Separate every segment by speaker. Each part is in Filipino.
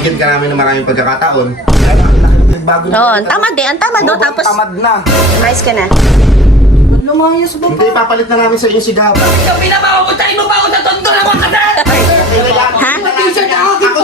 Speaker 1: binigyan ka namin ng maraming pagkakataon. Kaya ang laki ng pinagbago niyo.
Speaker 2: Oo, ang tamad eh. Ang tamad, no? Tapos,
Speaker 1: Tamad na.
Speaker 2: mais ka na.
Speaker 3: Lumayas ba
Speaker 1: Hindi, papalit na namin sa inyo si Gab.
Speaker 4: Ikaw pinapapuntahin mo pa ako sa tondo ng mga kasal!
Speaker 2: Ha?
Speaker 1: Ako,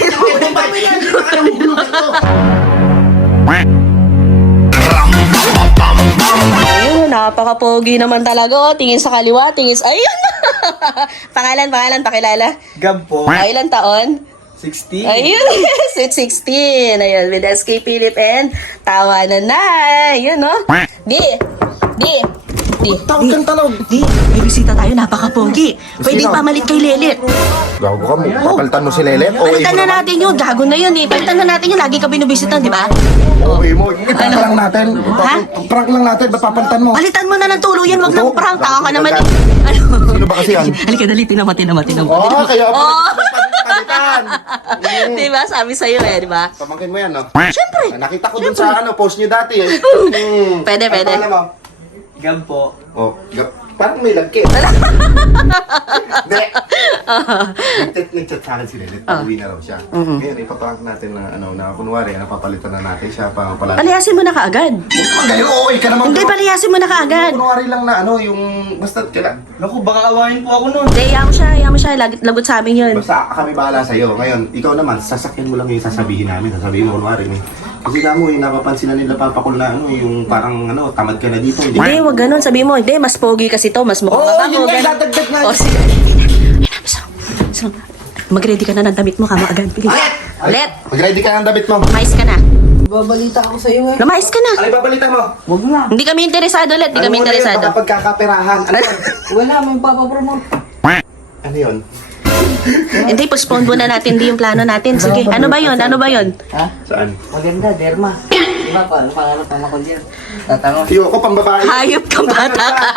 Speaker 2: Ayun, napaka-pogi naman talaga. Oh. Tingin sa kaliwa, tingin sa... Ayun! pangalan, pakilala.
Speaker 3: Gab po.
Speaker 2: Ilan taon?
Speaker 3: 16.
Speaker 2: Ayun, sweet 16. Ayun, with SK Philip and tawanan na. Ayun, no? Di.
Speaker 1: Tawag kang talog.
Speaker 2: Di, may bisita tayo, napaka-pogi. Pwedeng pamalit kay Lelet.
Speaker 1: Gago ka mo. Papalitan mo si Lelet.
Speaker 2: Palitan na natin yun, gago na yun eh. Palitan na natin yun, lagi ka binubisitan, di ba?
Speaker 1: Okay mo. Prank lang natin.
Speaker 2: Ha?
Speaker 1: Prank lang natin. Ba't papalitan mo?
Speaker 2: Palitan mo na ng tuluyan, wag ng prank. Taka ka naman eh. Ano?
Speaker 1: Sino ba kasi yan?
Speaker 2: Halika, dali, tinamatin.
Speaker 1: Oo, kaya
Speaker 2: Oo.
Speaker 1: palitan.
Speaker 2: Di ba? Sabi sa'yo eh, di ba?
Speaker 1: Pamangkin mo yan, no?
Speaker 2: Siyempre.
Speaker 1: Nakita ko dun sa post niyo dati eh.
Speaker 2: Pwede.
Speaker 1: Ano mo?
Speaker 3: Gab po.
Speaker 1: Oh, parang may lagkit. Hindi. Nag-chat sa akin si Lelet. Pauwi na raw siya. Ngayon, ipaprank natin na, na kunwari, napapalitan na natin siya. Pala.
Speaker 2: Palayasin mo na kaagad.
Speaker 1: Magaling, okay ka naman.
Speaker 2: Hindi, palayasin mo na kaagad.
Speaker 1: Kunwari lang na yung basta kailan.
Speaker 3: Naku, baka awayin po ako nun.
Speaker 2: Hindi, yaman siya. Lagot sa amin yun.
Speaker 1: Basta kami bahala sa'yo. Ngayon, ikaw naman, sasakyan mo lang yung sasabihin namin. Sasabihin mo kunwari. Kasi mo, yung napapansin na nila papakul na yung parang tamad ka na dito.
Speaker 2: Hindi, wag ganun. Sabi mo, hindi, mas pogi kasi to, mas mukhang mabango.
Speaker 1: yun nga,
Speaker 2: ganun.
Speaker 1: dadagdag na.
Speaker 2: O, sige. So, mag-ready ka na ng damit mo, kamo agad. Bilis. Ulit.
Speaker 1: Mag-ready ka ng damit mo.
Speaker 2: Lumayas ka na.
Speaker 3: Babalita ako sa iyo eh.
Speaker 2: Lumayas ka na.
Speaker 1: Ano ipabalita mo?
Speaker 3: Wag na.
Speaker 2: Hindi kami interesado ulit. Hindi kami interesado.
Speaker 1: Baka pagkakaperahan. Ano yun?
Speaker 3: Wala, may papapromote.
Speaker 1: Ano yun?
Speaker 2: Hindi, postpone muna natin. Hindi yung plano natin. Sige, ano ba yun?
Speaker 3: Ha?
Speaker 1: Saan?
Speaker 3: Maganda, derma. Diba pa? Ano pangarap ang makul yan? Tatanong.
Speaker 1: Iyo ko pang babae.
Speaker 2: Hayop kang bata ka.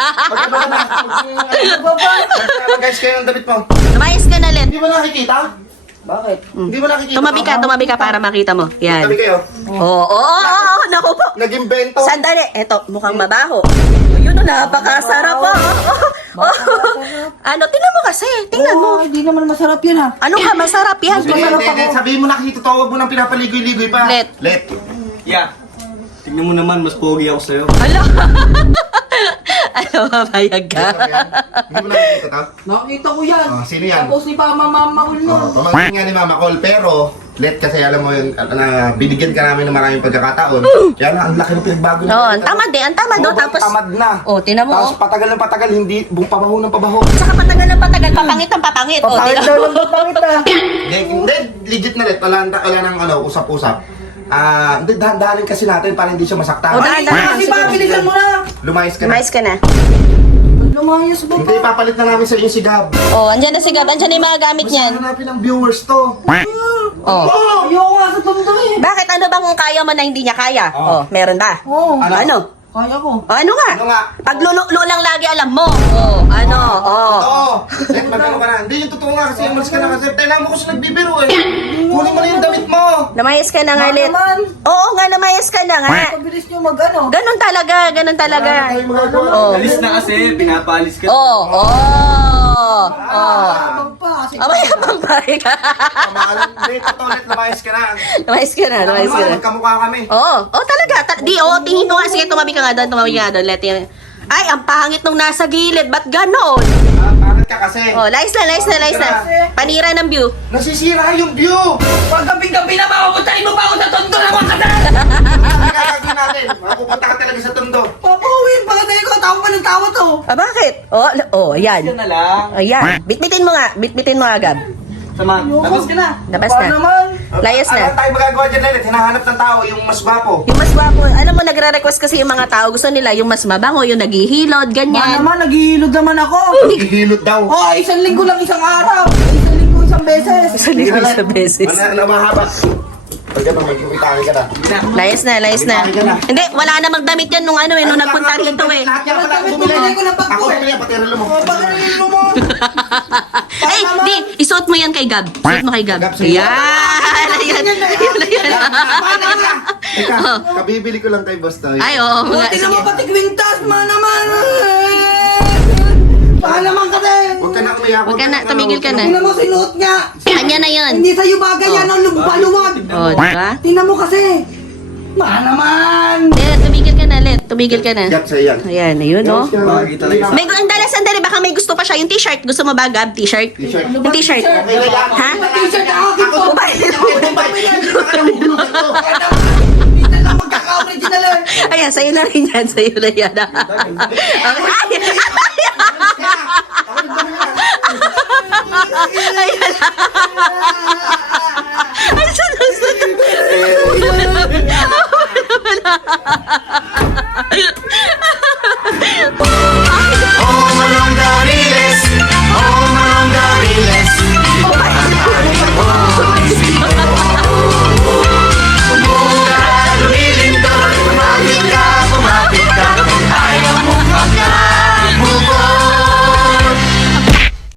Speaker 1: Guys, kayo ng damit mo.
Speaker 2: Lumayas ka na ulit.
Speaker 1: Hindi mo nakikita?
Speaker 3: Bakit?
Speaker 1: Hindi mo nakikita?
Speaker 2: Tumabi ka para makita mo. Yan.
Speaker 1: Tabi kayo.
Speaker 2: Oo. Naku po.
Speaker 1: Nag-imbento.
Speaker 2: Sandali. Eto, mukhang mabaho. Ayun, napakasarap po. Ano, tingnan mo kasi. Tingnan mo.
Speaker 3: Oh, hindi naman masarap yan ha.
Speaker 2: Ano ka, masarap yan.
Speaker 1: Hindi, sabihin mo nakikita, huwag mo nang pinapaligoy-ligoy pa.
Speaker 2: Let.
Speaker 3: Yeah. Tignan mo naman, mas pogi ako sa'yo.
Speaker 2: Ala. Ano, mapayag ka?
Speaker 1: Hindi mo nakikita to?
Speaker 3: Nakita ko yan.
Speaker 1: Oh, sino yan?
Speaker 3: Tapos ni Mama Ul nun.
Speaker 1: Pamangkin nga ni Mama Col, pero let kasi alam mo yun, na binigyan ka namin ng maraming pagkakataon. Kaya na, ang laki ng pinagbago niyo.
Speaker 2: Oo, ang tamad eh. Ang tamad, no? Tapos,
Speaker 1: Tamad na.
Speaker 2: oh, tinan mo,
Speaker 1: Tapos
Speaker 2: oh.
Speaker 1: patagal ng patagal, hindi, pabaho ng pabaho.
Speaker 2: Saka patagal ng patagal, papangit ang papangit. Oh,
Speaker 3: Pangit
Speaker 2: tingnan
Speaker 3: daw
Speaker 2: mo.
Speaker 3: lang papangit ha.
Speaker 1: Hindi, legit na let. Wala nang usap-usap. Hindi, dahan-dahanin kasi natin para hindi siya masaktan.
Speaker 2: Oh, dahan-dahan.
Speaker 3: Kasi ba, bilisan mo na.
Speaker 1: Lumayas ka na.
Speaker 2: Lumayas ka na.
Speaker 3: Lumayas ba
Speaker 1: Hindi, papalit na namin sa inyo si Gab.
Speaker 2: Oh, andyan na si Gab. Andyan na yung mga gamit
Speaker 1: Basta
Speaker 2: niyan.
Speaker 1: hanapin ng viewers to.
Speaker 2: Oh.
Speaker 3: Ayoko nga sa tondo eh.
Speaker 2: Bakit? Ano bang kung kaya mo na hindi niya kaya?
Speaker 1: Oh.
Speaker 2: Oh, meron ba?
Speaker 3: Oo.
Speaker 2: Ano?
Speaker 3: Kaya ko.
Speaker 2: Oh, ano nga?
Speaker 1: Ano nga?
Speaker 2: Pag lulu lang lagi alam mo. Oh, ano? Oh.
Speaker 1: Oo. Let, magano ka na. Hindi, yung totoo nga kasi umalis ka na kasi. Tingnan mo ko siya nagbibiro eh. Kunin mo na yung damit mo.
Speaker 2: Lumayas ka na nga, Lit.
Speaker 3: naman.
Speaker 2: Oo nga, lumayas ka na nga.
Speaker 3: Pabilis nyo mag-ano.
Speaker 2: Ganun talaga.
Speaker 1: Wala na tayong magagawa.
Speaker 2: Oh.
Speaker 5: Alis na kasi, pinapaalis ka.
Speaker 2: Oh.
Speaker 3: Abang pa. Kasi
Speaker 2: Amayabang pa ka.
Speaker 1: Kamahalan. Hindi, totoo let, lumayas ka na.
Speaker 2: Lumayas ka na.
Speaker 1: Magkamukha kami.
Speaker 2: Oo. Oh, talaga. Tingin mo nga. Sige, tumabi ka nga doon. Let yun. Ay, ang pangit nung nasa gilid. Ba't ganon?
Speaker 1: Bakit ka kasi?
Speaker 2: Oh, layas na. Panira ng view.
Speaker 1: Nasisira yung view.
Speaker 4: Pag gabi-gabi na papapuntahin mo pa ako sa tondo ng mga kasal!
Speaker 1: Ang gagawin natin. Mapupunta ka talaga sa tondo.
Speaker 3: papauwiin pa kasi ko. Tawa pa ng tawa to.
Speaker 2: Ah, bakit? Ayan.
Speaker 5: Yan na lang.
Speaker 2: Ayan. Bitbitin mo nga, Gab.
Speaker 5: Sama.
Speaker 1: Labas ka na.
Speaker 2: Labas
Speaker 3: Pa
Speaker 2: na.
Speaker 3: naman.
Speaker 2: Layas
Speaker 1: Ano
Speaker 2: na.
Speaker 1: tayo magagawa dyan, Lelet? Hinahanap ng tao yung mas gwapo.
Speaker 2: Yung mas gwapo. Alam mo, nagre-request kasi yung mga tao. Gusto nila yung mas mabango, yung naghihilod,
Speaker 3: Pa
Speaker 2: ganyan.
Speaker 3: naman, naghihilod naman ako.
Speaker 1: Ihilot daw.
Speaker 3: Oh, isang linggo lang isang araw. Isang linggo isang beses.
Speaker 2: Sa beses.
Speaker 1: Ano mahaba? Pag gano'n, magkikitari ka na.
Speaker 2: Layas na. Hindi, wala namang damit yan nung nagpunta rito eh.
Speaker 1: Lahat yan pala.
Speaker 3: Damit mo,
Speaker 1: Bumili.
Speaker 3: bigay ko ng bangko.
Speaker 1: Ako bumili, pati relo mo.
Speaker 3: Oh, bakit nililo mo?
Speaker 2: Ay, di, isuot mo yan kay Gab. Suot mo kay Gab.
Speaker 1: Gab, sige.
Speaker 2: Yan.
Speaker 1: Teka, kabibili ko lang kay Boss Toy.
Speaker 2: Ay, oo.
Speaker 3: Oh,
Speaker 2: Mga,
Speaker 3: tingnan mo
Speaker 2: sige.
Speaker 3: pati kwintas, naman. Pa Baka naman kasi.
Speaker 1: Huwag ka na umiyak.
Speaker 2: Huwag ka na, tumigil ka na.
Speaker 3: Tingnan mo, sinuot niya.
Speaker 2: Kanya na yun.
Speaker 3: Hindi sa'yo bagay yan, ang lumpaluwag.
Speaker 2: Oh, diba?
Speaker 3: Tingnan mo kasi. Baka naman.
Speaker 2: Let, tumigil ka na, Let. Tumigil ka na.
Speaker 1: Yak sa'yo yan.
Speaker 2: Ayan, ayun, no?
Speaker 5: Bagay talaga.
Speaker 2: May sandali, baka may gusto pa siya. Yung t-shirt, gusto mo ba, Gab? T-shirt?
Speaker 1: T-shirt.
Speaker 2: Yung t-shirt.
Speaker 1: Okay na yan.
Speaker 2: Ha?
Speaker 3: T-shirt na akin po.
Speaker 2: Ako ba?
Speaker 3: Hindi na lang magkaka-original eh.
Speaker 2: Ayan, sa'yo na rin yan. Sa'yo na yan. Ay! Ayan.